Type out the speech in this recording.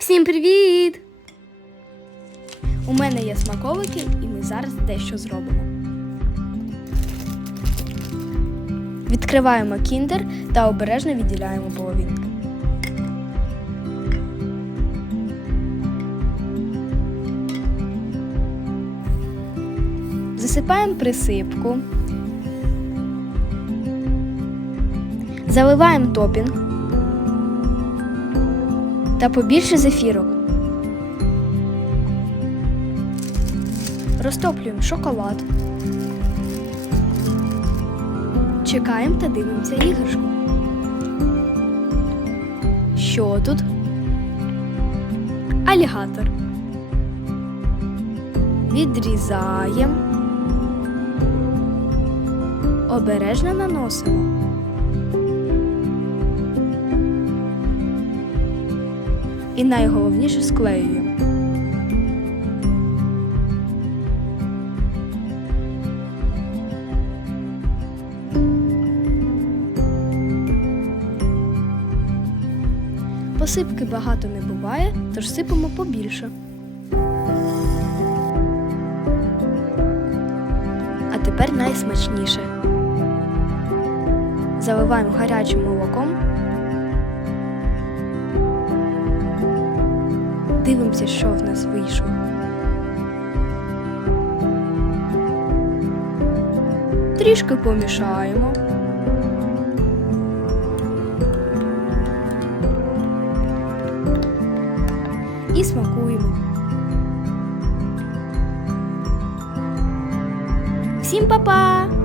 Всім привіт! У мене є смаковики, і ми зараз дещо зробимо. Відкриваємо кіндер та обережно відділяємо половинки. Засипаємо присипку. Заливаємо топінг та побільше зефірок. Розтоплюємо шоколад. Чекаємо та дивимося іграшку. Що тут? Алігатор. Відрізаємо. Обережно наносимо. І найголовніше склеюємо. Посипки багато не буває, тож сипемо побільше. А тепер найсмачніше. Заливаємо гарячим молоком. Дивимося, що в нас вийшло. Трішки помішаємо. І смакуємо. Всім па-па!